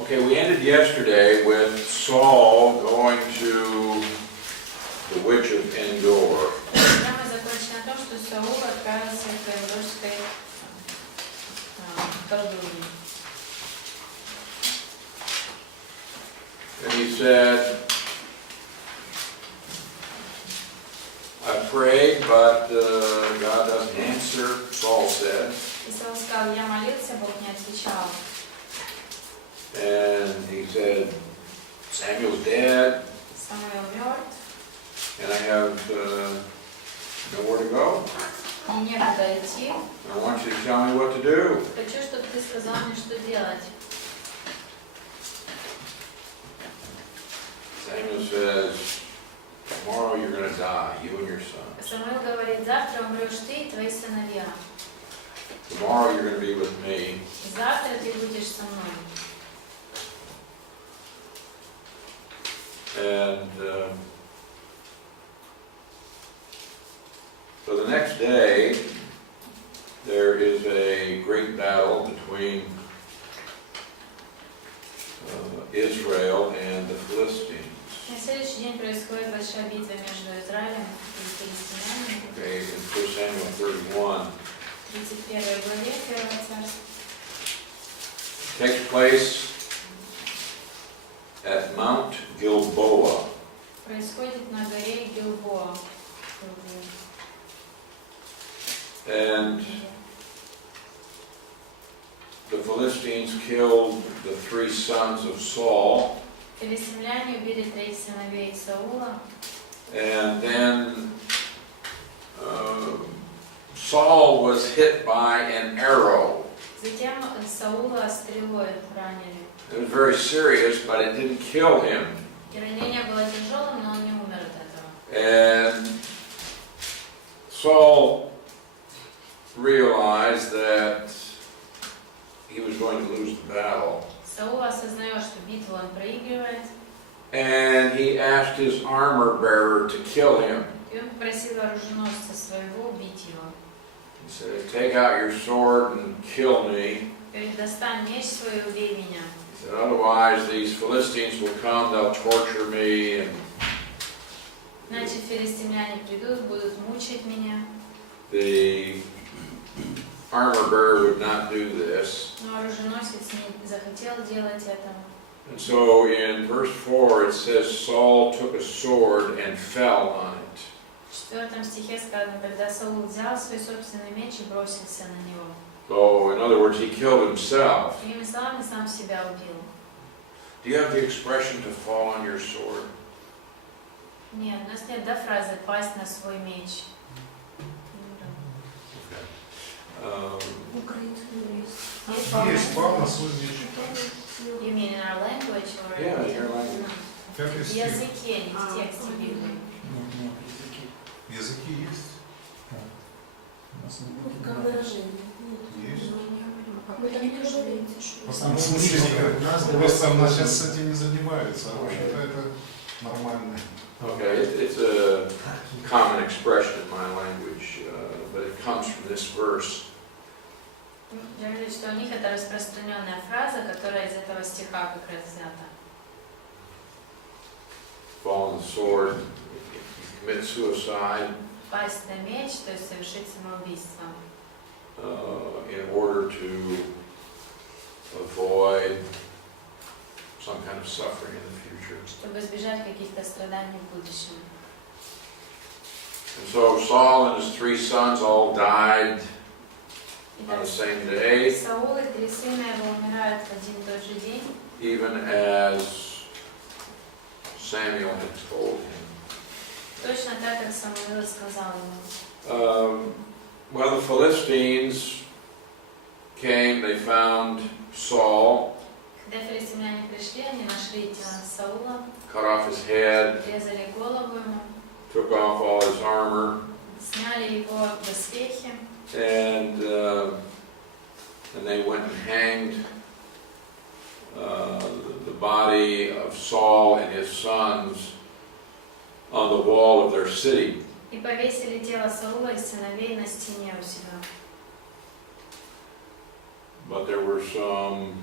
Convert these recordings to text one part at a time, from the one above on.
Okay, we ended yesterday with Saul going to the witch of Endor. Вчера мы закончили на том, что Саул отправился к Эндорской колдунье. And he said, I prayed, but God doesn't answer, Saul said. И Саул сказал, я молился, Бог не отвечал. And he said, Samuel's dead, Самуил мертв, and I have nowhere to go. мне некуда идти. I want you to tell me what to do. Хочу, чтобы ты сказал мне, что делать. Samuel says, tomorrow you're going to die, you and your son. Самуил говорит, завтра умрешь ты и твои сыновья. Tomorrow you're going to be with me. Завтра ты будешь со мной. And so the next day, there is a great battle between Israel and the Philistines. На следующий день происходит большая битва между Израилем и филистимлянами. Okay, in 1 Samuel 31. В 31 главе 1 царства. Takes place at Mount Gilboa. Происходит на горе Гилбоа. And the Philistines killed the 3 sons of Saul. Филистимляне убили 3 сыновей Саула. And then Saul was hit by an arrow. Затем Саула стрелой ранили. It was very serious, but it didn't kill him. И ранение было тяжелым, но он не умер от этого. And Saul realized that he was going to lose the battle. Саул осознает, что битву он проигрывает. And he asked his armor bearer to kill him. И он попросил оруженосца своего убить его. He said, take out your sword and kill me. Говорит, достань меч свой и убей меня. He said, otherwise these Philistines will come, they'll torture me. And Иначе филистимляне придут, будут мучить меня. the armor bearer would not do this. Но оруженосец не захотел делать этого. And so in verse 4 it says, Saul took a sword and fell on it. В 4 стихе сказано, когда Саул взял свой собственный меч и бросился на него. So in other words, he killed himself. Другими словами, сам себя убил. Do you have the expression to fall on your sword? Нет, у нас нет фразы «пасть на свой меч». Есть, пал на свой меч. You mean in our language or Yeah, in your language. Как в есть языке, не в тексте Библии. языки есть? Как выражение. Есть. Вы так не говорите, В что... основном смысле, просто она сейчас с этим не занимается. В общем-то, это нормально. Okay, it's a common expression in my language, but it comes from this verse. Говорит, что у них это распространенная фраза, которая из этого стиха как раз взята. Fall on the sword, you commit suicide Пасть на меч, то есть совершить самоубийство. in order to avoid some kind of suffering in the future. Чтобы избежать каких-то страданий в будущем. And so Saul and his 3 sons all died on Итак, the same day, Саул и 3 сына его умирают в один и тот же день, even as Samuel had told him. точно так, как Самуил сказал ему. Well, the Philistines came, they found Saul, Когда филистимляне пришли, они нашли тело Саула, cut off his head, резали голову ему, took off all his armor, сняли его доспехи, and they went and hanged the body of Saul and his sons on the wall of their city. и повесили тело Саула и сыновей на стене у себя. But there were some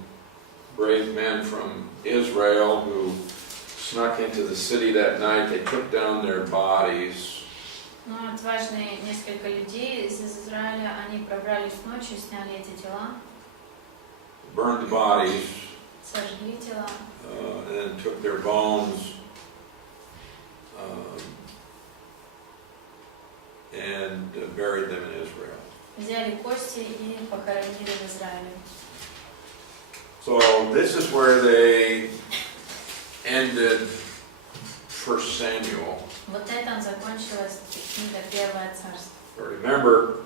brave men from Israel who snuck into the city that night. They took down their bodies. Но отважные несколько людей из Израиля, они пробрались ночью, сняли эти тела, Burned the bodies, сожгли тела, and then took their bones and buried them in Israel. взяли кости и похоронили в Израиле. So this is where they ended 1 Samuel. Вот этом закончилась книга Первое царство. Remember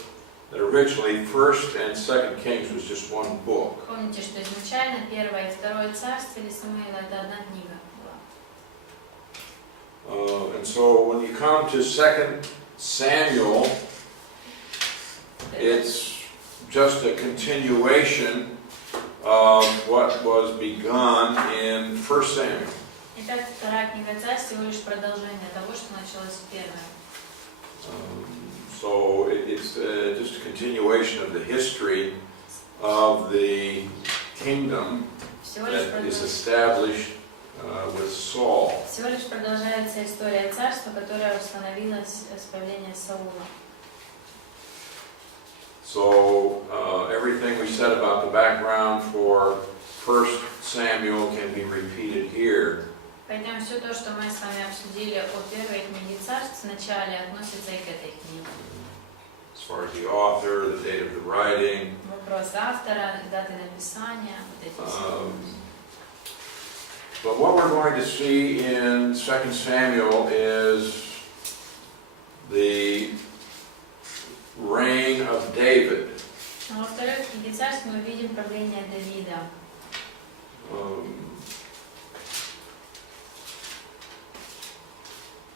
that originally 1st and 2nd Kings was just one book. Помните, что изначально Первое и Второе царство или Самуила это одна книга была. And so when you come to 2nd Samuel, it's just a continuation of what was begun in 1 Samuel. Итак, Вторая книга царств всего лишь продолжение того, что началось в Первой. So it's just a continuation of the history of the kingdom that is established with Saul. Всего лишь продолжается история царства, которая установилась с появлением Саула. So everything we said about the background for 1 Samuel can be repeated here. Поэтому все то, что мы с вами обсудили о первой книге царств, вначале относится и к этой книге. As far as the author, the date of the writing. Вопрос автора, даты написания, вот эти все. But what we're going to see in 2 Samuel is the reign of David. Но во второй книге царств мы увидим правление Давида.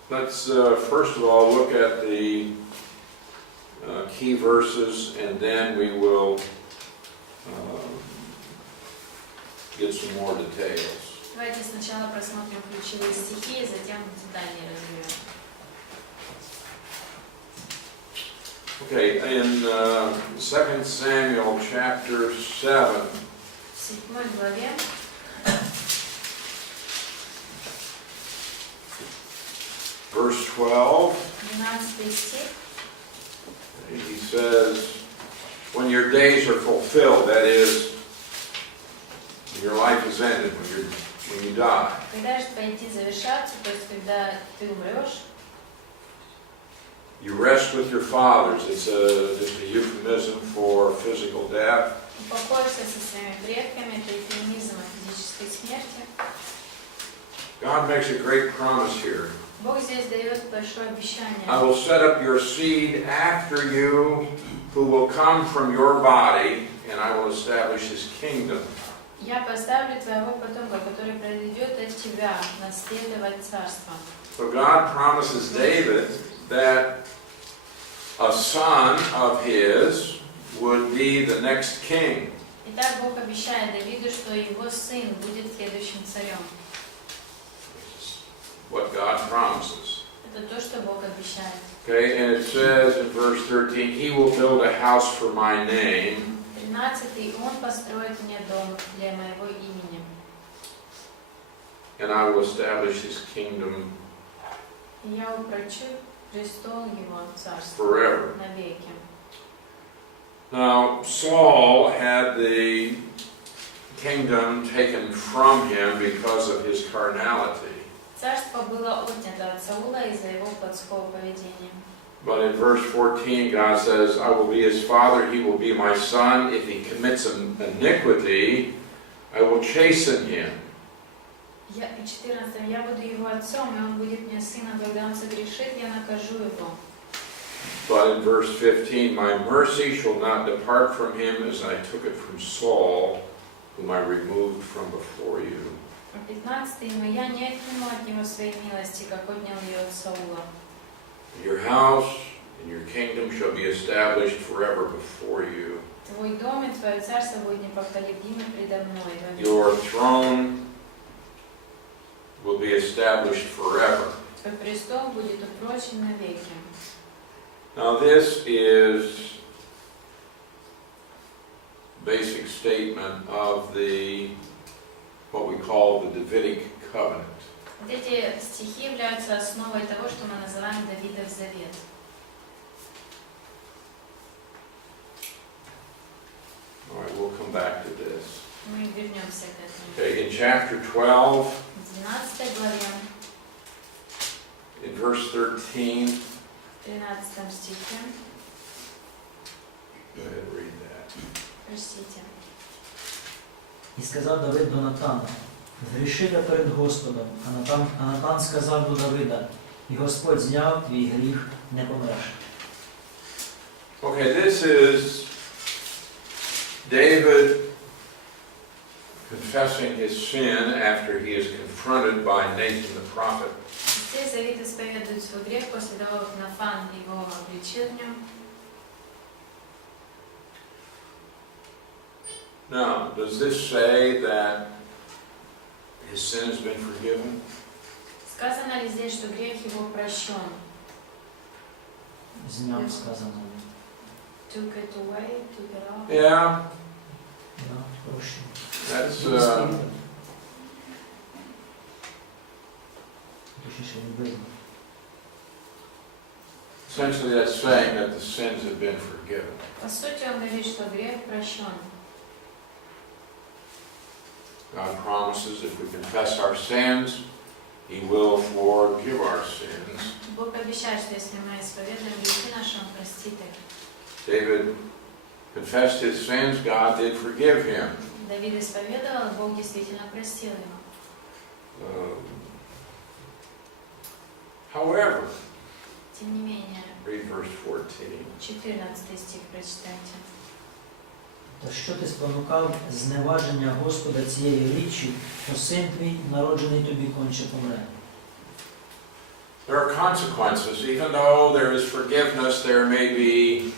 Let's first of all look at the key verses, and then we will get some more details. Давайте сначала просмотрим ключевые стихи, затем детальнее разберем. Okay, in 2 Samuel chapter 7, В 7 главе, verse 12, 12 стих, he says, when your days are fulfilled, that is, when your life is ended, when you die, когда же твои дни завершатся, то есть когда ты умрешь, you rest with your fathers. It's just a euphemism for physical death. упокоишься со своими предками, это эвфемизм о физической смерти. God makes a great promise here. Бог здесь дает большое обещание. I will set up your seed after you, who will come from your body, and I will establish his kingdom. Я поставлю твоего потомка, который произойдет от тебя, наследовать царство. So God promises David that a son of his would be the next king. Итак, Бог обещает Давиду, что его сын будет следующим царем. What God promises. Это то, что Бог обещает. Okay, and it says in verse 13, he will build a house for my name. 13. Он построит мне дом для моего имени. And I will establish his kingdom И я упрочу престол его царства forever. навеки. Now, Saul had the kingdom taken from him because of his carnality. Царство было отнято от Саула из-за его плотского поведения. But in verse 14, God says, I will be his father, he will be my son. If he commits an iniquity, I will chasten him. В 14. Я буду его отцом, и он будет мне сыном, когда он согрешит, я накажу его. But in verse 15, my mercy shall not depart from him as I took it from Saul, whom I removed from before you. 15. Но я не отниму от него своей милости, как отнял ее от Саула. Your house and your kingdom shall be established forever before you. Твой дом и твое царство будет непоколебимо предо мной. Your throne will be established forever. Твой престол будет упрочен навеки. Now this is basic statement of the what we call the Davidic covenant. Вот эти стихи являются основой того, что мы называем Давидов завет. All right, we'll come back to this. Мы вернемся к этому. Okay, in chapter 12, В 12 главе, in verse 13, в 13 стихе, go ahead and read that. простите. І сказав Давид до Натана: згрішив я перед Господом. А Натан сказав до Давида: і Господь зняв твій гріх, не помреш. Okay, this is David confessing his sin after he is confronted by Nathan the prophet. Здесь Давид исповедует свой грех после того, как Нафан его обличил в нем. Now, does this say that his sin has been forgiven? Сказано ли здесь, что грех его прощен? Зняв сказано. Took it away, took it off. Yeah, Да, прощено. that's Точніше, не видно. essentially that's saying that the sins have been forgiven. По сути, он говорит, что грех прощен. God promises if we confess our sins, He will forgive our sins. Бог обещает, что если мы исповедуем грехи наши, Он простит их. David confessed his sins, God did forgive him. Давид исповедовал, Бог действительно простил его. However, Тем не менее, read verse 14. 14 стих прочитайте. Та що ти спонукав зневаження Господа цієї річі, то син твій, народжений тобі, конче помре. There are consequences. Even though there is forgiveness, there may be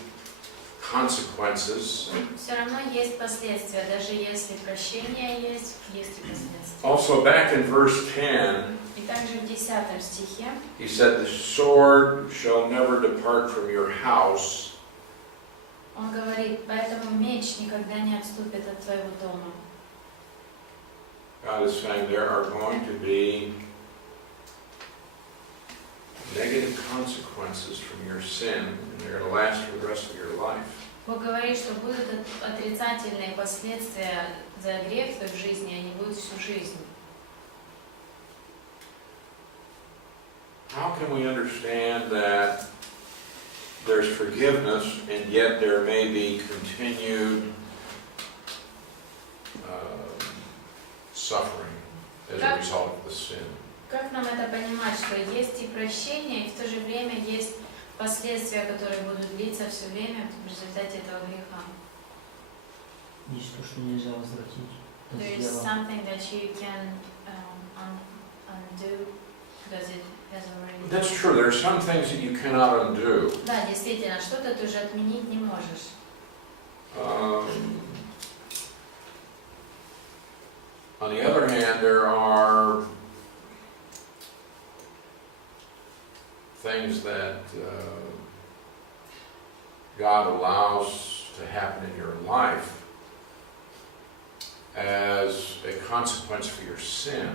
consequences. Все равно есть последствия, даже если прощение есть и последствия. Also, back in verse 10, И также в 10 стихе he said, the sword shall never depart from your house. он говорит: поэтому меч никогда не отступит от твоего дома. God is saying there are going to be negative consequences from your sin, and they're going to last for the rest of your life. Бог говорит, что будут отрицательные последствия за грех в твоей жизни, они будут всю жизнь. How can we understand that there's forgiveness and yet there may be continued suffering as a result of the sin? Как нам это понимать, что есть и прощение, и в то же время есть последствия, которые будут длиться все время в результате этого греха? Есть то, что нельзя возвратить. Это There is сделано. something that you can undo because it has already. That's true. There are some things that you cannot undo. Да, действительно, что-то ты уже отменить не можешь. On the other hand, there are things that God allows to happen in your life as a consequence for your sin.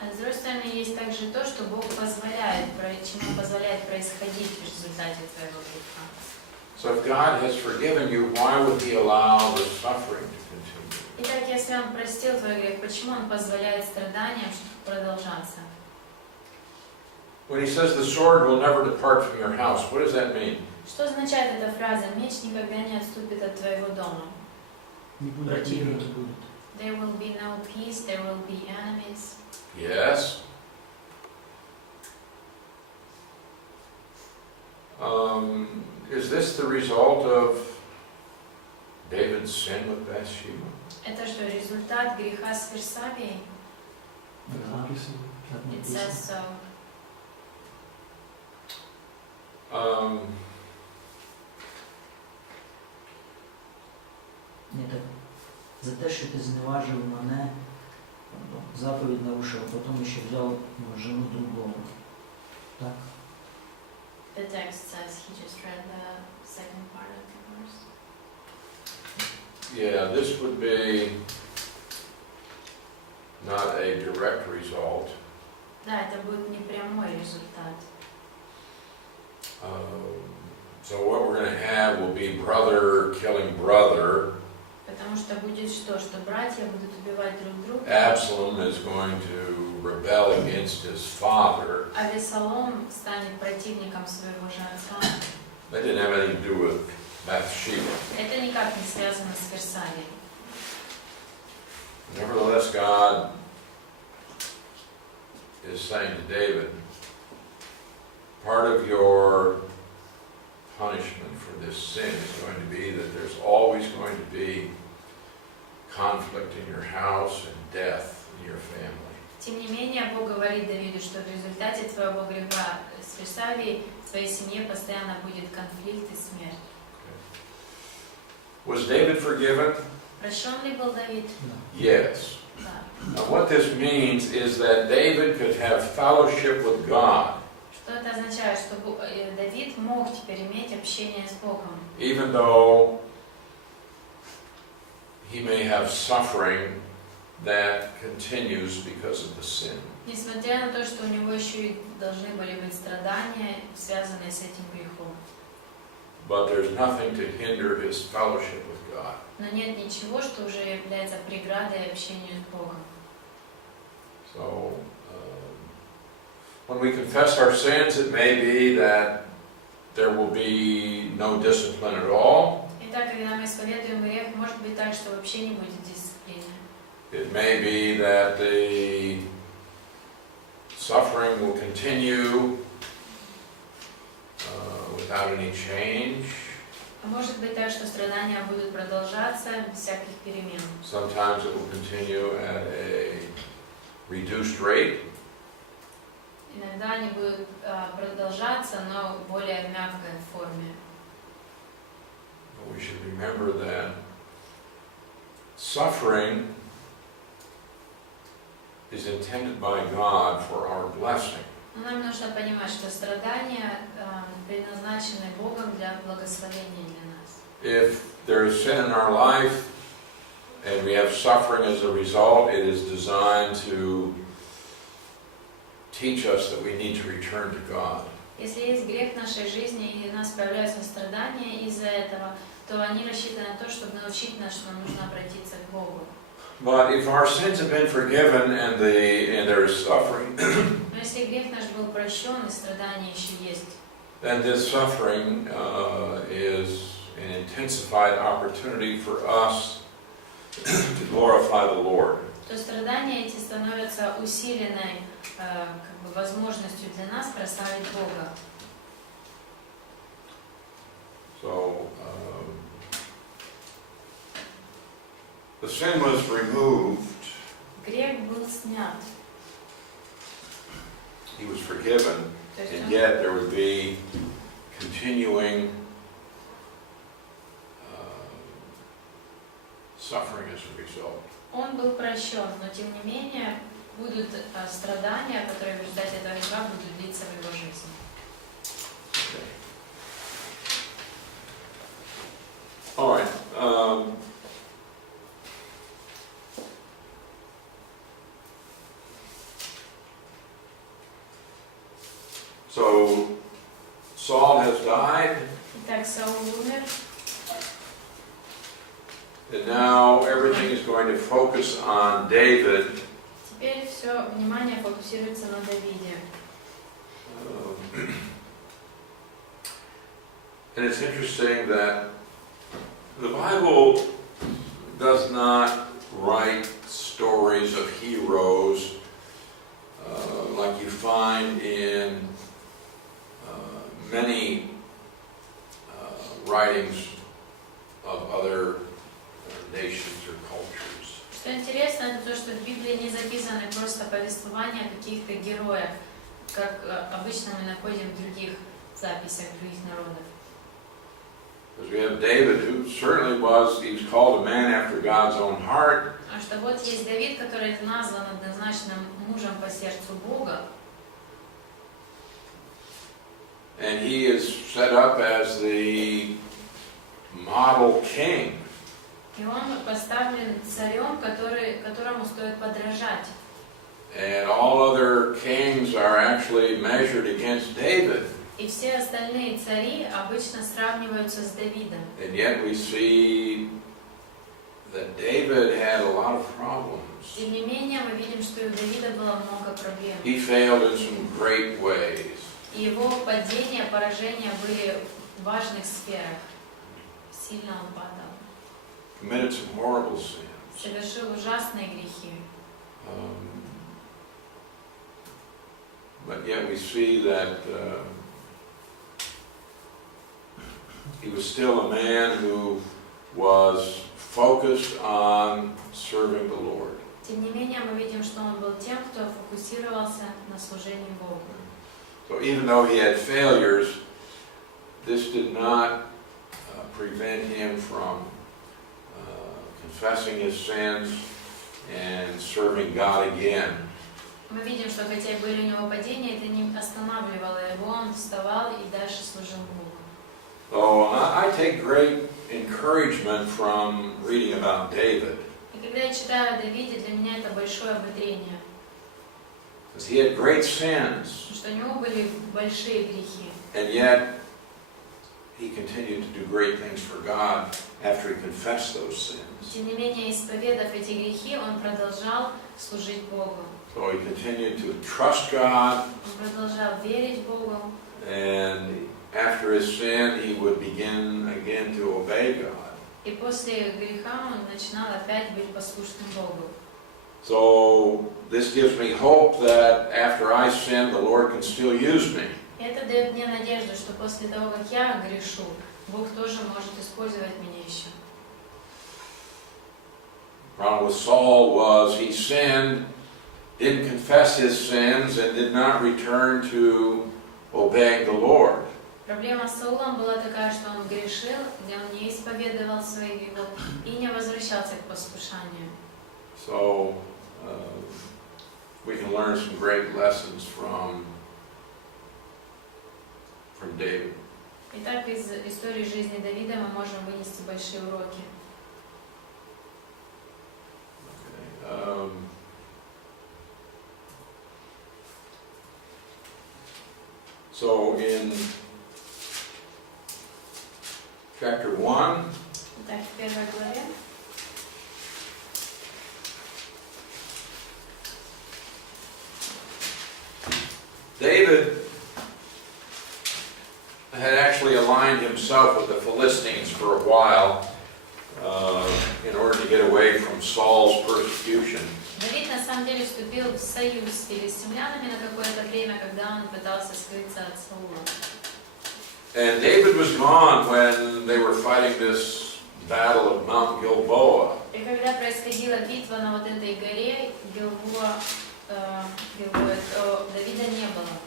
А с другой стороны, есть также то, что Бог позволяет, чему позволяет происходить в результате твоего греха. So if God has forgiven you, why would He allow the suffering to continue? Итак, если Он простил твой грех, почему Он позволяет страданиям продолжаться? When He says the sword will never depart from your house, what does that mean? Что означает эта фраза? Меч никогда не отступит от твоего дома. Не будет мира, не будет. There will be no peace, there will be enemies. Yes. Is this the result of David's sin with Bathsheba? Это что, результат греха с Версавией? Да, так It написано. says so. Ні, так. За те, що ти зневажив мене, заповідь нарушив, а потім ще взяв жену другого. Так? The text says he just read the second part of the verse. Yeah, this would be not a direct result. Да, это будет не прямой результат. So what we're going to have will be brother killing brother. Потому что будет что? Что братья будут убивать друг друга. Absalom is going to rebel against his father. А Весолом станет противником своего же отца. That didn't have anything to do with Bathsheba. Это никак не связано с Версалием. Nevertheless, God is saying to David, part of your punishment for this sin is going to be that there's always going to be conflict in your house and death in your family. Тем не менее, Бог говорит Давиду, что в результате твоего греха с Версавией в твоей семье постоянно будет конфликт и смерть. Was David forgiven? Прощен ли был Давид? Yes. Да. Now what this means is that David could have fellowship with God, Что это означает? Что Давид мог теперь иметь общение с Богом. even though he may have suffering that continues because of the sin. Несмотря на то, что у него еще и должны были быть страдания, связанные с этим грехом. But there's nothing to hinder his fellowship with God. Но нет ничего, что уже является преградой общению с Богом. So, when we confess our sins, it may be that there will be no discipline at all. Итак, когда мы исповедуем грех, может быть так, что вообще не будет дисциплины. It may be that the suffering will continue without any change. А может быть так, что страдания будут продолжаться без всяких перемен. Sometimes it will continue at a reduced rate. Иногда они будут продолжаться, но в более мягкой форме. We should remember that suffering is intended by God for our blessing. Но нам нужно понимать, что страдания предназначены Богом для благословения для нас. If there is sin in our life and we have suffering as a result, it is designed to teach us that we need to return to God. Если есть грех в нашей жизни и у нас появляются страдания из-за этого, то они рассчитаны на то, чтобы научить нас, что нам нужно обратиться к Богу. But if our sins have been forgiven and there is suffering, Но если грех наш был прощен и страдания еще есть, then this suffering is an intensified opportunity for us to glorify the Lord. то страдания эти становятся усиленной возможностью для нас прославить Бога. So the sin was removed. Грех был снят. He was forgiven, То есть and yet there would be continuing suffering as a result. он был прощен, но тем не менее будут страдания, которые в результате этого греха будут длиться в его жизни. Okay. All right. So Saul has died, Итак, Саул умер, and now everything is going to focus on David. теперь все внимание фокусируется на Давиде. And it's interesting that the Bible does not write stories of heroes like you find in many writings of other nations or cultures. Что интересно, это то, что в Библии не записаны просто повествования о каких-то героях, как обычно мы находим в других записях других народов. Because we have David, who certainly he was called a man after God's own heart. А что вот есть Давид, который назван однозначно мужем по сердцу Бога. And he is set up as the model king. И он поставлен царем, которому стоит подражать. And all other kings are actually measured against David. И все остальные цари обычно сравниваются с Давидом. And yet we see that David had a lot of problems. Тем не менее, мы видим, что и у Давида было много проблем. He failed in some great ways. И его падения, поражения были в важных сферах. Сильно он падал. Committed some horrible sins. Совершил ужасные грехи. But yet we see that he was still a man who was focused on serving the Lord. Тем не менее, мы видим, что он был тем, кто фокусировался на служении Богу. So even though he had failures, this did not prevent him from confessing his sins and serving God again. Мы видим, что хотя и были у него падения, это не останавливало его, он вставал и дальше служил Богу. So I take great encouragement from reading about David. И когда я читаю о Давиде, для меня это большое ободрение. Because he had great sins, Потому что у него были большие грехи. and yet he continued to do great things for God after he confessed those sins. Тем не менее, исповедав эти грехи, он продолжал служить Богу. So he continued to trust God, Он продолжал верить Богу. and after his sin, he would begin again to obey God. И после греха он начинал опять быть послушным Богу. So this gives me hope that after I sin, the Lord can still use me. И это дает мне надежду, что после того, как я грешу, Бог тоже может использовать меня еще. The problem with Saul was he sinned, didn't confess his sins, and did not return to obeying the Lord. Проблема с Саулом была такая, что он грешил, где он не исповедовал свои грехи и не возвращался к послушанию. So we can learn some great lessons from David. Итак, из истории жизни Давида мы можем вынести большие уроки. So in chapter 1, Итак, в первой главе David had actually aligned himself with the Philistines for a while in order to get away from Saul's persecution. Давид на самом деле вступил в союз с филистимлянами на какое-то время, когда он пытался скрыться от Саула. And David was gone when they were fighting this battle of Mount Gilboa. И когда происходила битва на вот этой горе, Гилбоа, Давида не было.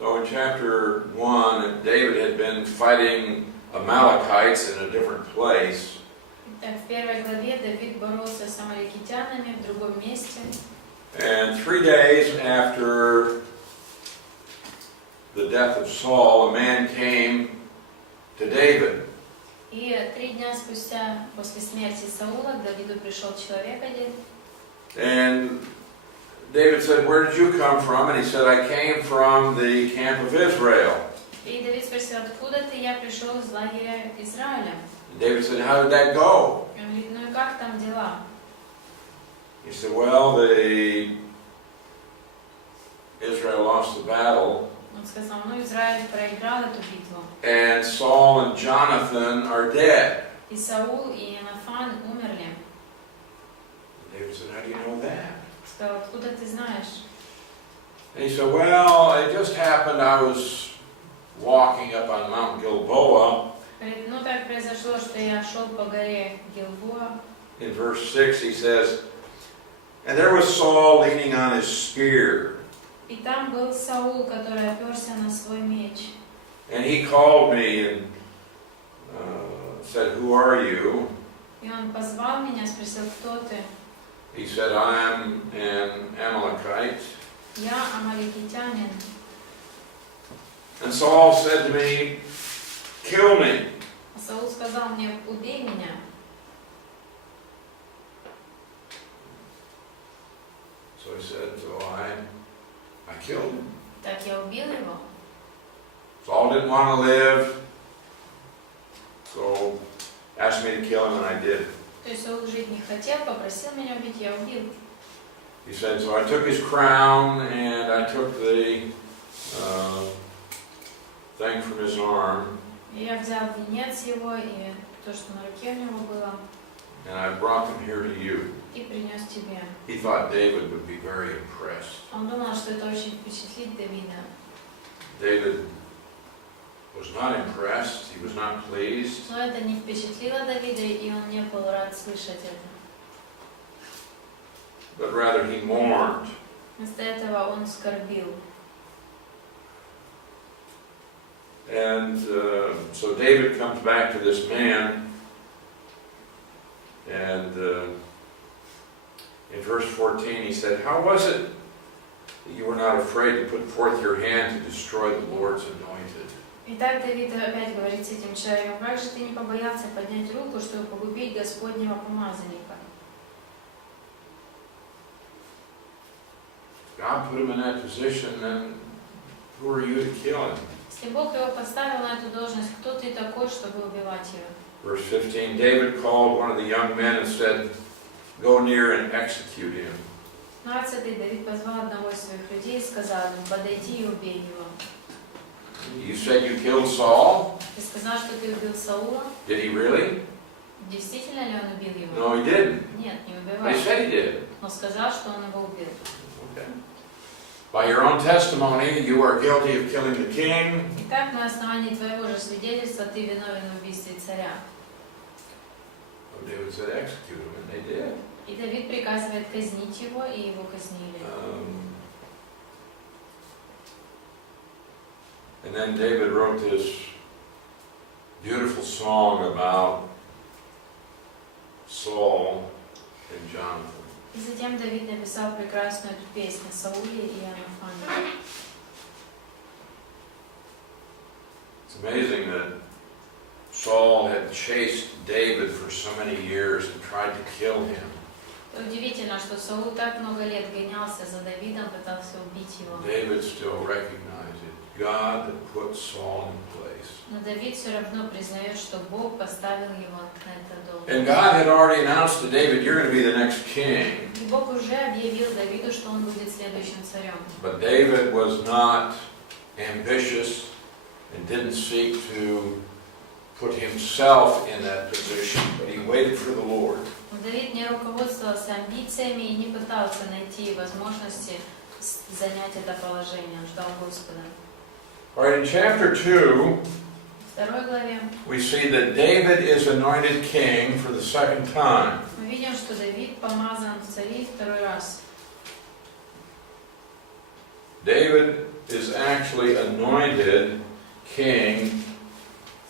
So in chapter 1, David had been fighting Amalekites in a different place. Так, в первой главе Давид боролся с амаликитянами в другом месте. And 3 days after the death of Saul, a man came to David. И 3 дня спустя, после смерти Саула, к Давиду пришел человек один. And David said, "Where did you come from?" And he said, "I came from the camp of Israel." И Давид спросил, откуда ты? Я пришел из лагеря Израиля. And David said, "How did that go?" И он говорит, ну и как там дела? He said, "Well, Israel lost the battle, Он сказал, ну Израиль проиграл эту битву. and Saul and Jonathan are dead." И Саул, и Иоаннафан умерли. David said, "How do you know that?" Сказал, откуда ты знаешь? And he said, "Well, it just happened I was walking up on Mount Gilboa." Говорит, ну так произошло, что я шел по горе Гилбоа. In verse 6 he says, "And there was Saul leaning on his spear. И там был Саул, который оперся на свой меч. And he called me and said, 'Who are you?' И он позвал меня, спросил, кто ты? He said, 'I'm an Amalekite.' Я амаликитянин. And Saul said to me, kill me. А Саул сказал мне: убей меня. So he said, so I killed him. Так я убил его. Saul didn't want to live, so asked me to kill him, and I did. То есть Саул жить не хотел, попросил меня убить, я убил. He said, so I took his crown, and I took the thing from his arm, И я взял венец его и то, что на руке у него было, and I brought them here to you. и принес тебе. He thought David would be very impressed. Он думал, что это очень впечатлит Давида. David was not impressed, he was not pleased. Но это не впечатлило Давида, и он не был рад слышать это. But rather he mourned. Вместо этого он скорбил. And so David comes back to this man, and in verse 14 he said, how was it that you were not afraid to put forth your hand to destroy the Lord's anointed? Итак, Давид опять говорит с этим человеком: как же ты не побоялся поднять руку, чтобы погубить Господнего помазанника? God put him in that position, then who are you to kill him? Если Бог его поставил на эту должность, кто ты такой, чтобы убивать его? Verse 15, David called one of the young men and said, go near and execute him. 15. Давид позвал одного из своих людей и сказал ему: подойди и убей его. You said you killed Saul? Ты сказал, что ты убил Саула? Did he really? Действительно ли он убил его? No, he didn't. Нет, не But убивал. he said he did. Но сказал, что он его убил. Okay. By your own testimony, you are guilty of killing the king. Итак, на основании твоего же свидетельства ты виновен в убийстве царя. So David said, execute him, and they did. И Давид приказывает казнить его, и его казнили. And then David wrote this beautiful song about Saul and Jonathan. И затем Давид написал прекрасную эту песню о Сауле и Иоаннафане. It's amazing that Saul had chased David for so many years and tried to kill him. Удивительно, что Саул так много лет гонялся за Давидом, пытался убить его. David still recognized it. God that put Saul in place. Но Давид все равно признает, что Бог поставил его на это And должность. God had already announced to David, you're going to be the next king. И Бог уже объявил Давиду, что он будет следующим царем. But David was not ambitious and didn't seek to put himself in that position, but he waited for the Lord. Но Давид не руководствовался амбициями и не пытался найти возможности занять это положение, он ждал Господа. All right, in chapter 2, В 2 главе we see that David is anointed king for the second time. мы видим, что Давид помазан в цари второй раз. David is actually anointed king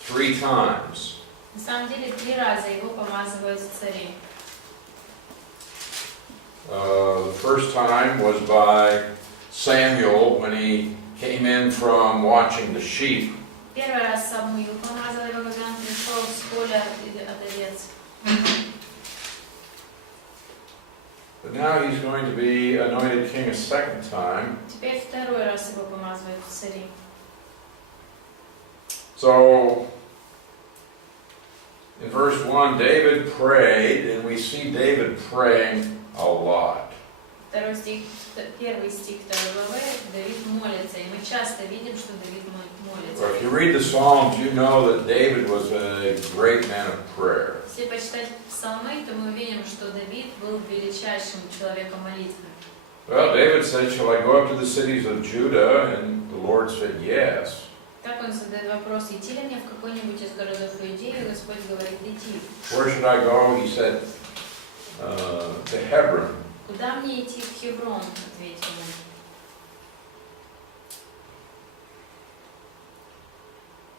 3 times. На самом деле 3 раза его помазывают в цари. The first time was by Samuel when he came in from watching the sheep. Первый раз Самуил помазал его, когда он пришел с поля от овец. But now he's going to be anointed king a second time. Теперь второй раз его помазывают в цари. So, in verse 1, David prayed, and we see David praying a lot. Первый стих 2 главы, Давид молится, и мы часто видим, что Давид молится. Well, if you read the Psalms, you know that David was a great man of prayer. Если почитать псалмы, то мы увидим, что Давид был величайшим человеком молитвы. Well, David said, shall I go up to the cities of Judah? And the Lord said, yes. Так он задает вопрос: идти ли мне в какой-нибудь из городов Иудеи? И Господь говорит: иди. Where should I go? He said, to Hebron. Куда мне идти? В Хеврон, ответил он.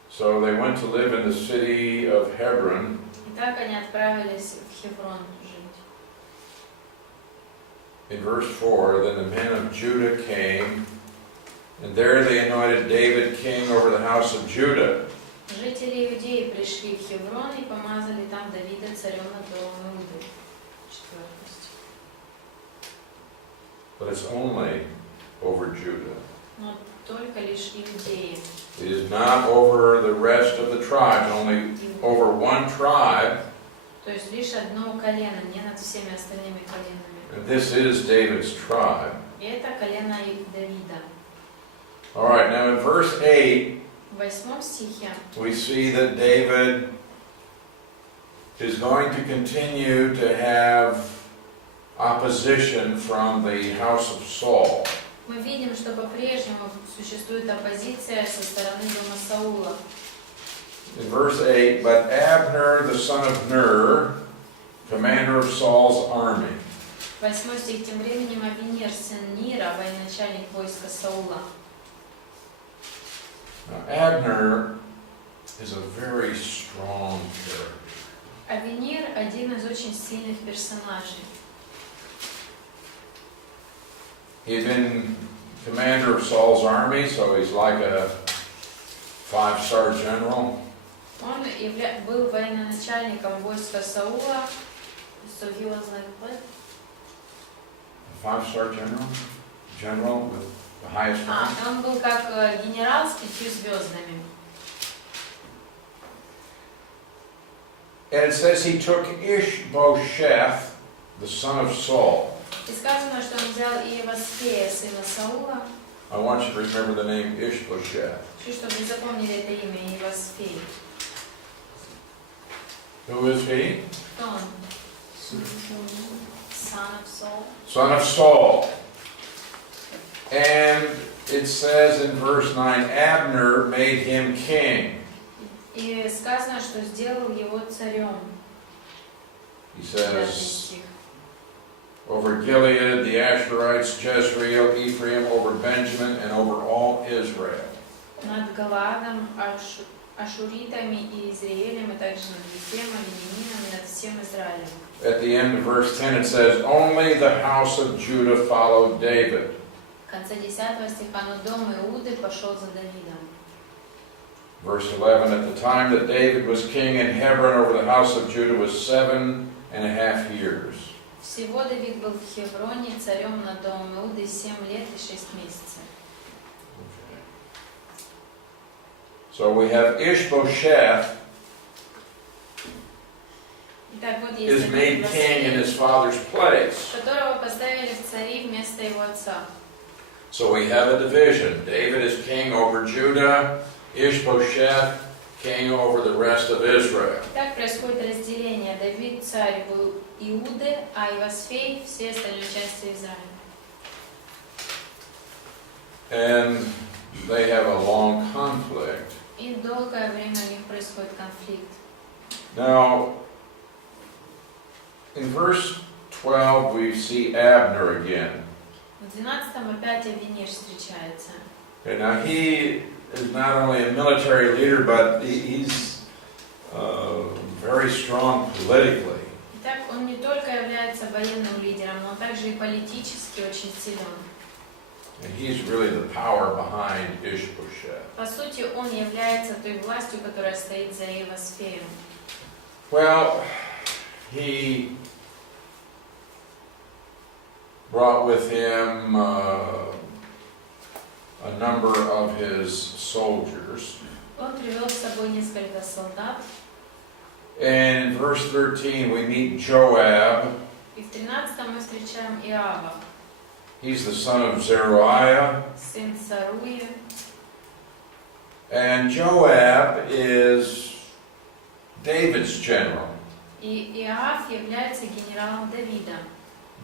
So they went to live in the city of Hebron. И так они отправились в Хеврон жить. In verse 4, then the men of Judah came, and there they anointed David king over the house of Judah. Жители Иудеи пришли в Хеврон и помазали там Давида царем над домом Иуды. 4 стих. But it's only over Judah. Но только лишь Иудеи. It is not over the rest of the tribes, only over one tribe. То есть лишь одно колено, не над всеми остальными коленами. And this is David's tribe. И это колено Давида. All right, now in verse 8, В 8 стихе we see that David is going to continue to have opposition from the house of Saul. мы видим, что по-прежнему существует оппозиция со стороны дома Саула. In verse 8, but Abner, the son of Ner, commander of Saul's army. 8 стих. Тем временем Авинер, сын Нира, военачальник войска Саула. Now, Abner is a very strong character. Авинир один из очень сильных персонажей. He'd been commander of Saul's army, so he's like a 5-star general. Он был военачальником войска Саула. So he was like what? A 5-star general? General with the highest rank. Он был как генерал с 5 звездами. And it says he took Ishbosheth, the son of Saul. И сказано, что он взял Иеваспея, сына Саула. I want you to remember the name Ishbosheth. Хочу, чтобы вы запомнили это имя, Иеваспей. Who is he? Кто он? Son of Saul. Son of Saul. And it says in verse 9, Abner made him king. И сказано, что сделал его царем. He says, over Gilead, the Asherites, Jezreel, Ephraim, over Benjamin, and over all Israel. Над Галаадом, Ашуритами и Израилем, и также над Вифлеемом, Вениамином, и над всем Израилем. At the end of verse 10 it says, only the house of Judah followed David. В конце 10 стиха, но дом Иуды пошел за Давидом. Verse 11, at the time that David was king in Hebron over the house of Judah was 7.5 years. Всего Давид был в Хевроне царем над домом Иуды 7 лет и 6 месяцев. Okay. So we have Ishbosheth Итак, вот is есть made king in his father's place. которого поставили в цари вместо его отца. So we have a division. David is king over Judah, Ishbosheth king over the rest of Israel. Так происходит разделение. Давид царь был Иуды, а Иосфей все остальные части Израиля. And they have a long conflict. И долгое время у них происходит конфликт. Now, in verse 12 we see Abner again. В 12-м опять Авинир встречается. And now he is not only a military leader, but he's very strong politically. Итак, он не только является военным лидером, но также и политически очень силен. And he's really the power behind Ishbosheth. По сути, он является той властью, которая стоит за Иосфеем. Well, he brought with him a number of his soldiers. Он привел с собой несколько солдат. And in verse 13 we meet Joab. И в 13-м мы встречаем Иава, He's the son of Zeruiah. сын Саруи. And Joab is David's general. И Иав является генералом Давида.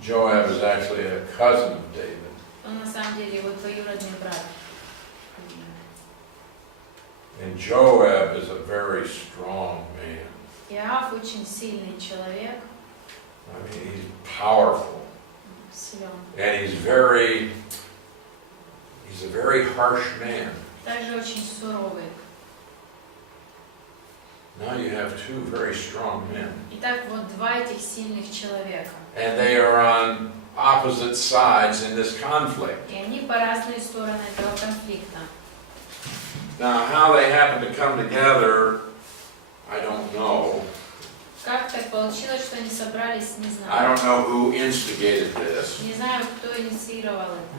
Joab is actually a cousin of David. Он на самом деле его двоюродный брат. And Joab is a very strong man. Иав очень сильный человек, I mean, he's powerful. силен. And he's a very harsh man. Также очень суровый. Now you have two very strong men. Итак, вот два этих сильных человека. And they are on opposite sides in this conflict. И они по разные стороны этого конфликта. Now, how they happened to come together, I don't know. Как так получилось, что они собрались, не I знаю. don't know who instigated this. Не знаю, кто инициировал это.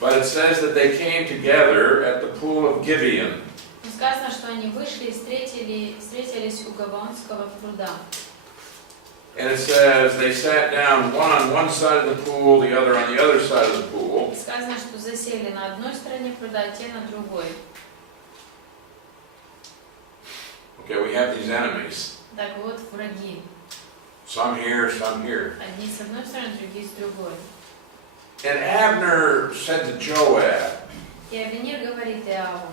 But it says that they came together at the pool of Gibeon. Но сказано, что они вышли и встретились у Гаваонского пруда. And it says they sat down, one on one side of the pool, the other on the other side of the pool. Сказано, что засели на одной стороне пруда, а те на другой. Okay, we have these enemies. Так вот, враги. Some here, some here. Одни с одной стороны, другие с другой. And Abner said to Joab, И Авенир говорит Иаву: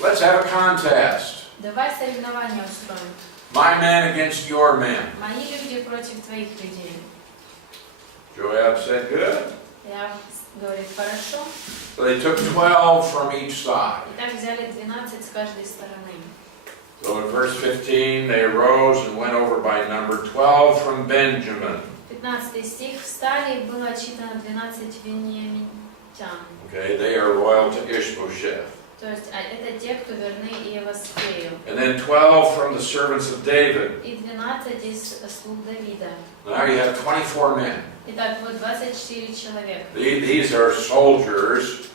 let's have a contest. давай соревнования устроим. My men against your men. Мои люди против твоих людей. Joab said, good. Иав говорит: хорошо. So they took 12 from each side. И так взяли 12 с каждой стороны. So in verse 15, they arose and went over by number 12 from Benjamin. 15 стих. Встали, и было отчитано 12 вениаминтян. Okay, they are loyal to Ishbosheth. То есть это те, кто верны Иеваскею. And then 12 from the servants of David. И 12 из слуг Давида. Now you have 24 men. Итак, вот 24 человека. These are soldiers,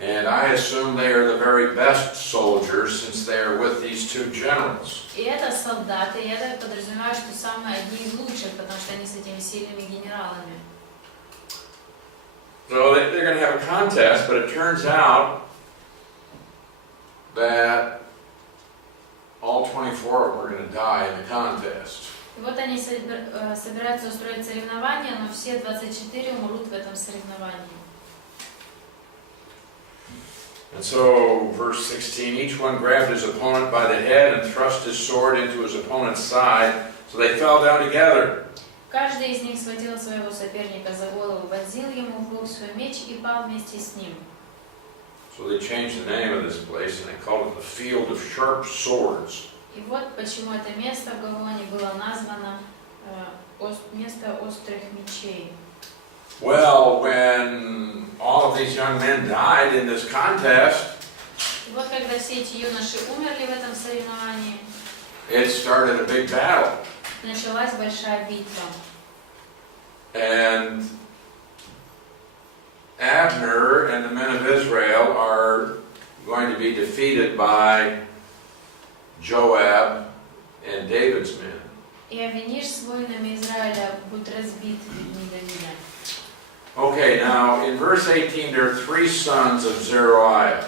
and I assume they are the very best soldiers since they are with these two generals. И это солдаты, я так подразумеваю, что самые одни из лучших, потому что они с этими сильными генералами. So they're going to have a contest, but it turns out that all 24 of them are going to die in the contest. И вот они собираются устроить соревнования, но все 24 умрут в этом соревновании. And so, verse 16, each one grabbed his opponent by the head and thrust his sword into his opponent's side, so they fell down together. Каждый из них схватил своего соперника за голову, вонзил ему в бок свой меч и пал вместе с ним. So they changed the name of this place and they called it the Field of Sharp Swords. И вот почему это место в Гавоне было названо место острых мечей. Well, when all of these young men died in this contest, И вот когда все эти юноши умерли в этом соревновании, it started a big battle. началась большая битва. And Abner and the men of Israel are going to be defeated by Joab and David's men. И Авенир с воинами Израиля будет разбит людьми Давида. Okay, now in verse 18 there are three sons of Zeruiah.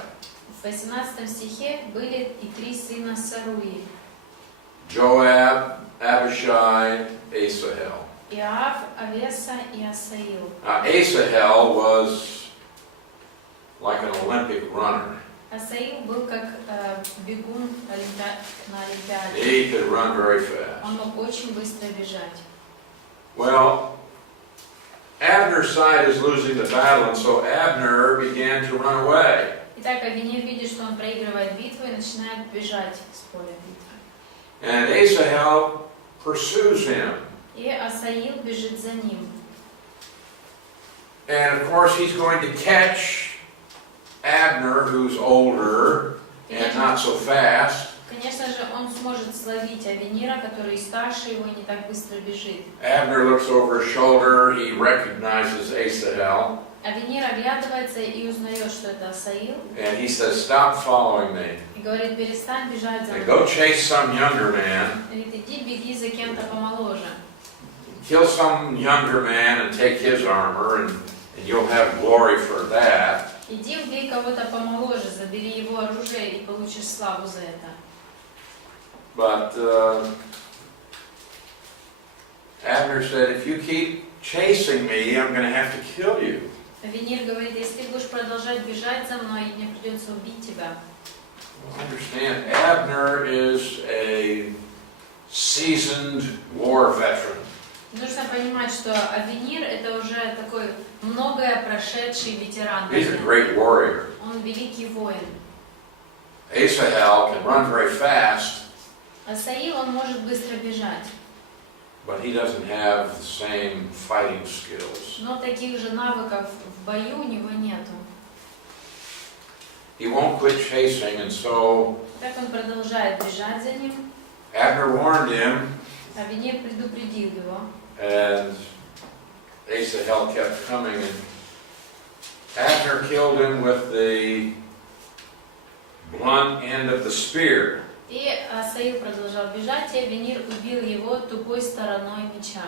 В 18 стихе были и 3 сына Саруи: Joab, Abishai, Asahel. Иоав, Авеса и Асаил. Asahel was like an Olympic runner. Асаил был как бегун на Олимпиаде. He could run very fast. Он мог очень быстро бежать. Well, Abner's side is losing the battle, and so Abner began to run away. Итак, Авенир видит, что он проигрывает битву и начинает бежать с поля битвы. And Asahel pursues him. И Асаил бежит за ним. And of course he's going to catch Abner, who's older and not so fast. Конечно же, он сможет словить Авенира, который старше его и не так быстро бежит. Abner looks over his shoulder, he recognizes Asahel. Авенир оглядывается и узнает, что это Асаил, And he says, stop following me. и говорит: перестань бежать за And мной. go chase some younger man. Говорит: иди беги за кем-то помоложе. Kill some younger man and take his armor, and you'll have glory for that. Иди убей кого-то помоложе, забери его оружие и получишь славу за это. But Abner said, if you keep chasing me, I'm going to have to kill you. Авенир говорит: если ты будешь продолжать бежать за мной, мне придется убить тебя. Understand, Abner is a seasoned war veteran. Нужно понимать, что Авенир это уже такой многое прошедший ветеран. He's a great warrior. Он великий воин. Asahel can run very fast, Асаил, он может быстро бежать, but he doesn't have the same fighting skills. но таких же навыков в бою у него нету. he won't quit chasing, and so Так он продолжает бежать за ним. Abner warned him, Авенир предупредил его. and Asahel kept coming, and Abner killed him with the blunt end of the spear. И Саил продолжал бежать, и Авенир убил его тупой стороной меча,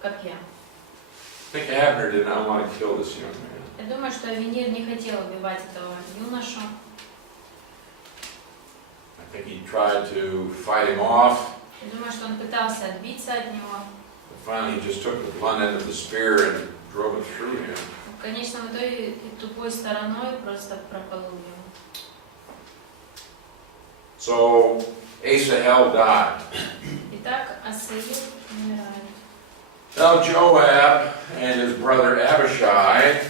копья. I think Abner did not want to kill this young man. Я думаю, что Авенир не хотел убивать этого юношу. I think he tried to fight him off. Я думаю, что он пытался отбиться от него. But finally, he just took the blunt end of the spear and drove it through him. В конечном итоге тупой стороной просто проколол его. So Asahel died. Итак, Асаил умирает. Now Joab and his brother Abishai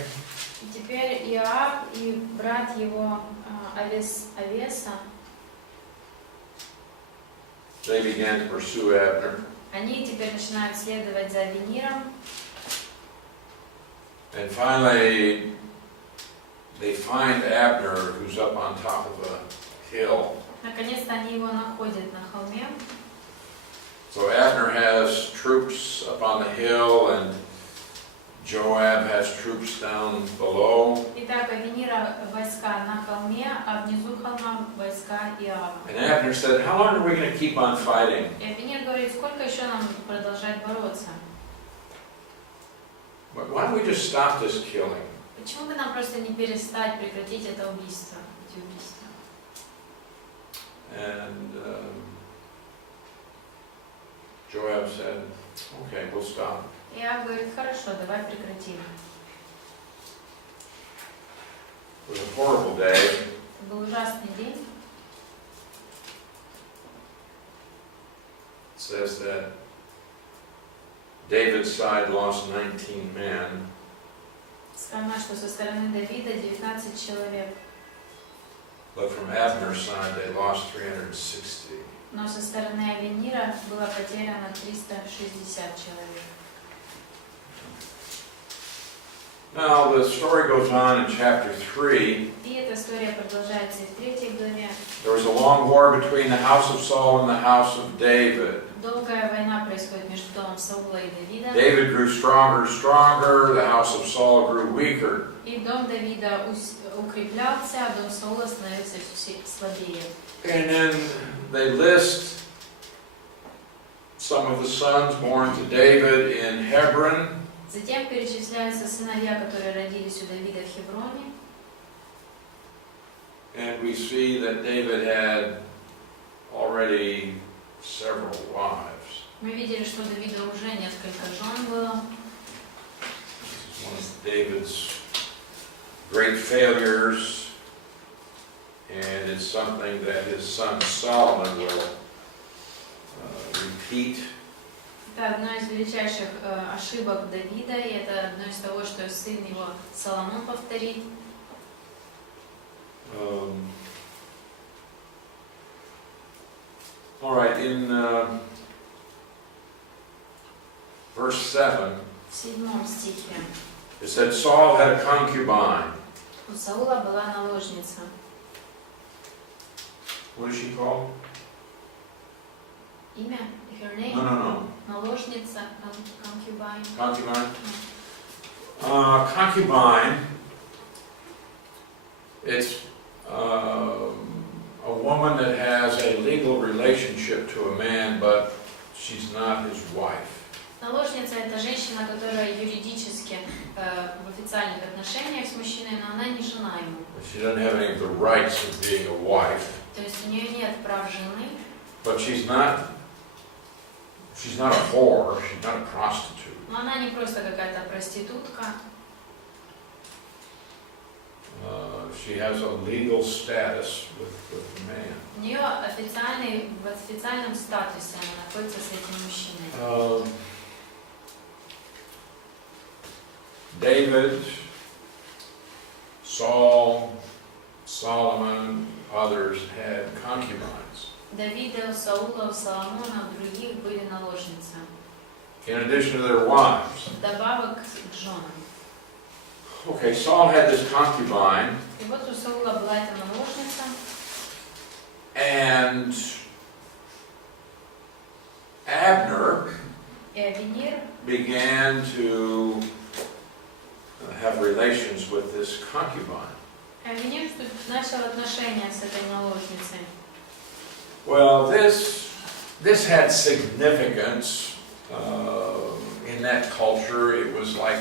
И теперь Иоаб и брат его Авеса, they began to pursue Abner. они теперь начинают следовать за Авениром. And finally, they find Abner, who's up on top of a hill. Наконец-то они его находят на холме. So Abner has troops up on the hill, and Joab has troops down below. Итак, Авенира войска на холме, а внизу холма войска Иоаба. And Abner said, "How long are we going to keep on fighting? И Авенир говорит, сколько еще нам продолжать бороться? Why don't we just stop this killing?" Почему бы нам просто не перестать прекратить это убийство, эти убийства? And Joab said, "Okay, we'll stop." Иоаб говорит, хорошо, давай прекратим. It was a horrible day. Это был ужасный день. It says that David's side lost 19 men. Сказано, что со стороны Давида 19 человек, But from Abner's side, they lost 360. но со стороны Авенира было потеряно 360 человек. Now, the story goes on in chapter 3. И эта история продолжается и в 3 главе. There was a long war between the house of Saul and the house of David. Долгая война происходит между домом Саула и Давида. David grew stronger and stronger. The house of Saul grew weaker. И дом Давида укреплялся, а дом Саула становился все слабее. And then they list some of the sons born to David in Hebron. Затем перечисляются сыновья, которые родились у Давида в Хевроне. And we see that David had already several wives. Мы видели, что у Давида уже несколько жен было. This is one of David's great failures, and it's something that his son Solomon will repeat. Это одно из величайших ошибок Давида, и это одно из того, что сын его Соломон повторит. All right, in verse 7, В 7 стихе. it said Saul had a concubine. У Саула была наложница. What is she called? Имя? Her name? No. Наложница, concubine. Concubine? Concubine, it's a woman that has a legal relationship to a man, but she's not his wife. Наложница – это женщина, которая юридически в официальных отношениях с мужчиной, но она не жена ему. She doesn't have any of the rights of being a wife. То есть у нее нет прав жены. But she's not a whore, she's not a prostitute. Но она не просто какая-то проститутка. She has a legal status with the man. У нее в официальном статусе она находится с этим мужчиной. David, Saul, Solomon, others had concubines. Давида, у Саула, у Соломона, у других были наложницы. In addition to their wives. Вдобавок к женам. Okay, Saul had this concubine, И вот у Саула была эта наложница, and Abner и Авенир began to have relations with this concubine. Авенир начал отношения с этой наложницей. Well, this had significance in that culture. It was like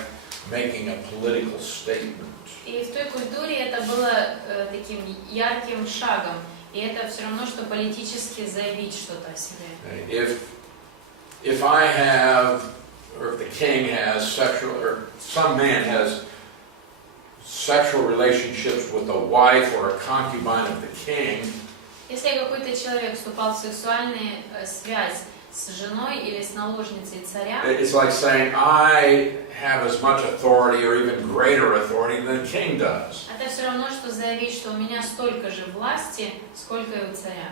making a political statement. И в той культуре это было таким ярким шагом. И это все равно, что политически заявить что-то о себе. If I have, or if the king has sexual, or some man has sexual relationships with a wife or a concubine of the king, Если какой-то человек вступал в сексуальную связь с женой или с наложницей царя, it's like saying, I have as much authority or even greater authority than the king does. это все равно, что заявить, что у меня столько же власти, сколько и у царя.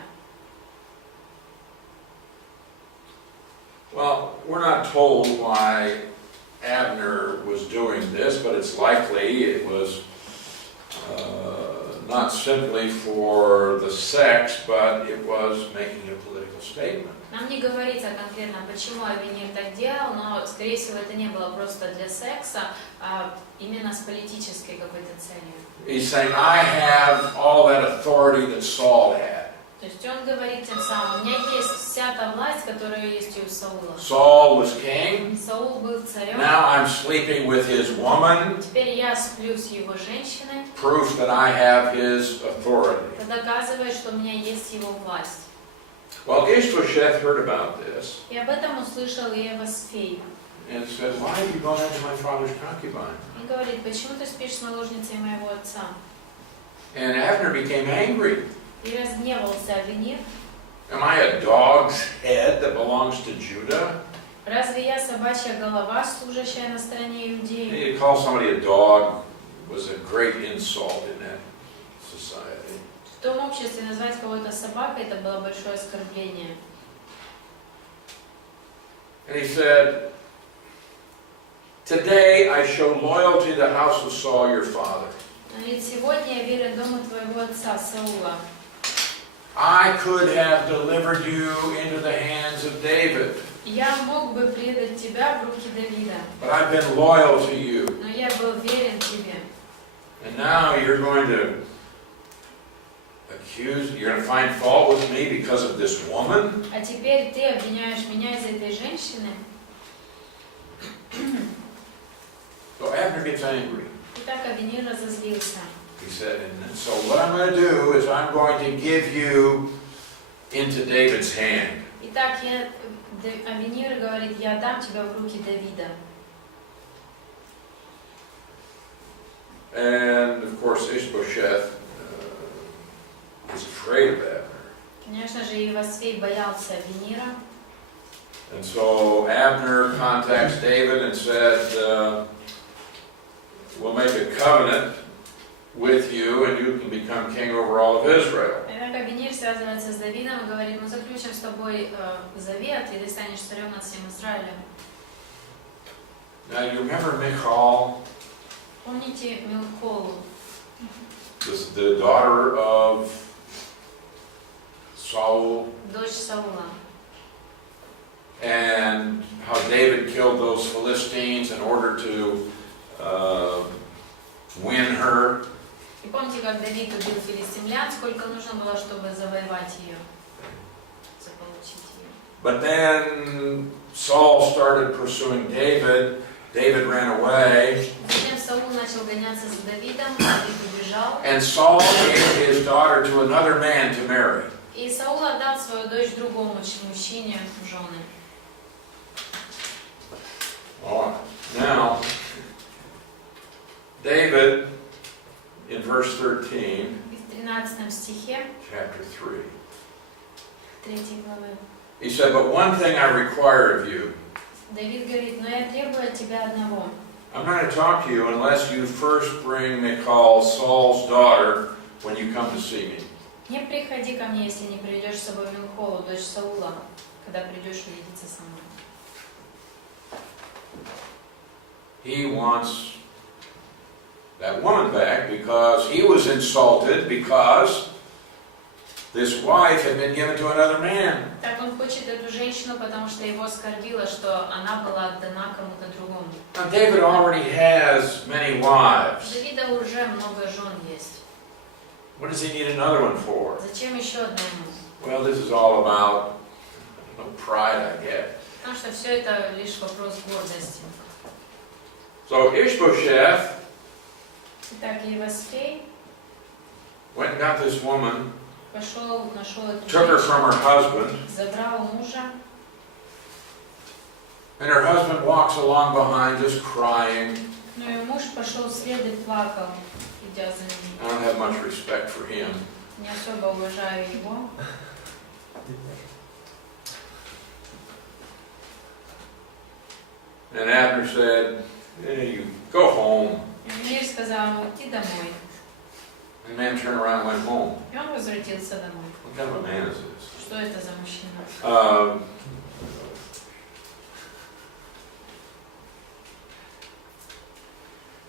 Well, we're not told why Abner was doing this, but it's likely it was not simply for the sex, but it was making a political statement. Нам не говорится конкретно, почему Авенир так делал, но, скорее всего, это не было просто для секса, а именно с политической какой-то целью. He's saying, I have all that authority that Saul had. То есть он говорит тем самым, у меня есть вся та власть, которая есть и у Саула. Saul was king. Саул был царем. Now I'm sleeping with his woman. Теперь я сплю с его женщиной. Proof that I have his authority. Это доказывает, что у меня есть его власть. Well, Ishbosheth heard about this. И об этом услышал Иосифей. And said, why have you gone into my father's concubine? И говорит, почему ты спишь с наложницей моего отца? And Abner became angry. И разгневался Авенир. Am I a dog's head that belongs to Judah? Разве я собачья голова, служащая на стороне иудеев? To call somebody a dog was a great insult in that society. В том обществе назвать кого-то собакой, это было большое оскорбление. And he said, today I show loyalty to the house of Saul, your father. Ведь сегодня я верен дому твоего отца Саула. I could have delivered you into the hands of David. Я мог бы предать тебя в руки Давида. But I've been loyal to you. Но я был верен тебе. And now you're going to accuse, you're going to find fault with me because of this woman? А теперь ты обвиняешь меня из этой женщины? So Abner gets angry. И так Авенир разозлился. He said, and so what I'm going to do is I'm going to give you into David's hand. Итак, Авенир говорит, я дам тебя в руки Давида. And of course Ishbosheth is afraid of Abner. Конечно же, Иосифей боялся Авенира. And so Abner contacts David and said, we'll make a covenant with you and you can become king over all of Israel. Итак, Авенир связывается с Давидом и говорит, мы заключим с тобой завет, и ты станешь царем над всем Израилем. Now you remember Michal, Помните Милколу, the daughter of Saul, дочь Саула, and how David killed those Philistines in order to win her. И помните, как Давид убил филистимлян, сколько нужно было, чтобы завоевать ее, заполучить ее. But then Saul started pursuing David. David ran away. Затем Саул начал гоняться за Давидом, Давид убежал. And Saul gave his daughter to another man to marry. И Саул отдал свою дочь другому мужчине в жены. All right. Now, David, in verse 13, И в 13 стихе, chapter 3, 3 главы, he said, but one thing I require of you. Давид говорит, но я требую от тебя одного. I'm not going to talk to you unless you first bring Michal, Saul's daughter, when you come to see me. Не приходи ко мне, если не приведешь с собой Милколу, дочь Саула, когда придешь увидеться со мной. He wants that woman back because he was insulted because this wife had been given to another man. Так он хочет эту женщину, потому что его оскорбило, что она была отдана кому-то другому. Now David already has many У wives. Давида уже много жен есть. What does he need another one for? Зачем еще одна ему? Well, this is all about pride, I guess. Потому что все это лишь вопрос гордости. So Ishbosheth Итак, Еваскей went and got this woman, пошел, нашел эту took her женщину, from her husband, забрал мужа, and her husband walks along behind just crying. ну и муж пошел вслед и плакал, идя за ним. I don't have much respect for him. Не особо уважаю его. And Abner said, hey, you go home. И Мир сказал ему, иди домой. And the man turned around and went home. И он возвратился домой. What kind of a man is this? Что это за мужчина?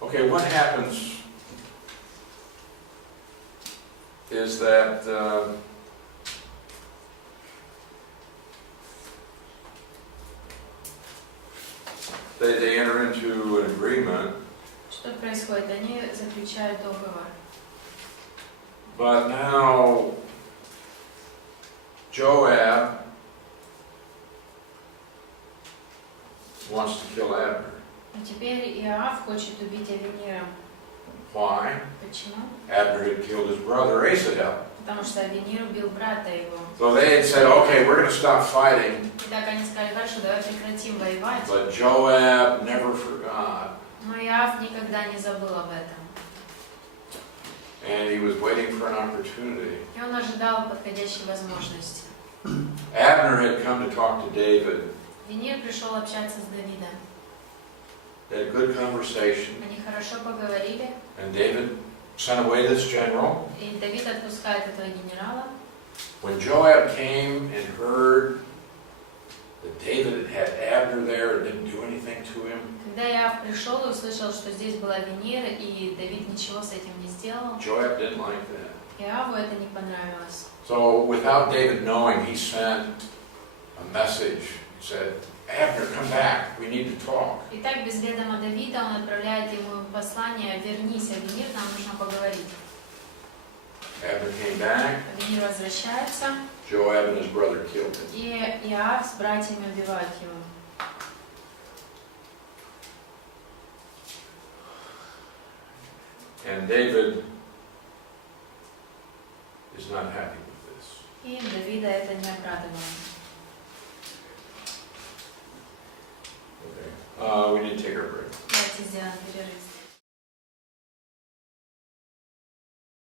Okay, what happens is that they enter into an agreement, Что происходит? Они заключают договор. but now Joab wants to kill Abner. И теперь Иоав хочет убить Авенира. Why? Почему? Abner had killed his brother Asahel. Потому что Авенир убил брата его. So they had said, okay, we're going to stop fighting. И так они сказали, хорошо, давай прекратим воевать. But Joab never forgot. Но Иоав никогда не забыл об этом. And he was waiting for an opportunity. И он ожидал подходящей возможности. Abner had come to talk to David. Авенир пришел общаться с Давидом. They had a good conversation. Они хорошо поговорили. And David sent away this general. И Давид отпускает этого генерала. When Joab came and heard that David had Abner there and didn't do anything to him, Когда Иоав пришел и услышал, что здесь был Авенир, и Давид ничего с этим не сделал, Joab didn't like that. Иоаву это не понравилось. So without David knowing, he sent a message. He said, Abner, come back. We need to talk. И так без ведома Давида он отправляет ему послание: «Вернись, Авенир, нам нужно поговорить». Abner came back. Авенир возвращается, Joab and his brother killed him. и Иоав с братьями убивают его. And David is not happy with this. И Давида это не обрадовало. Okay. We need to take our break. Давайте сделаем перерыв.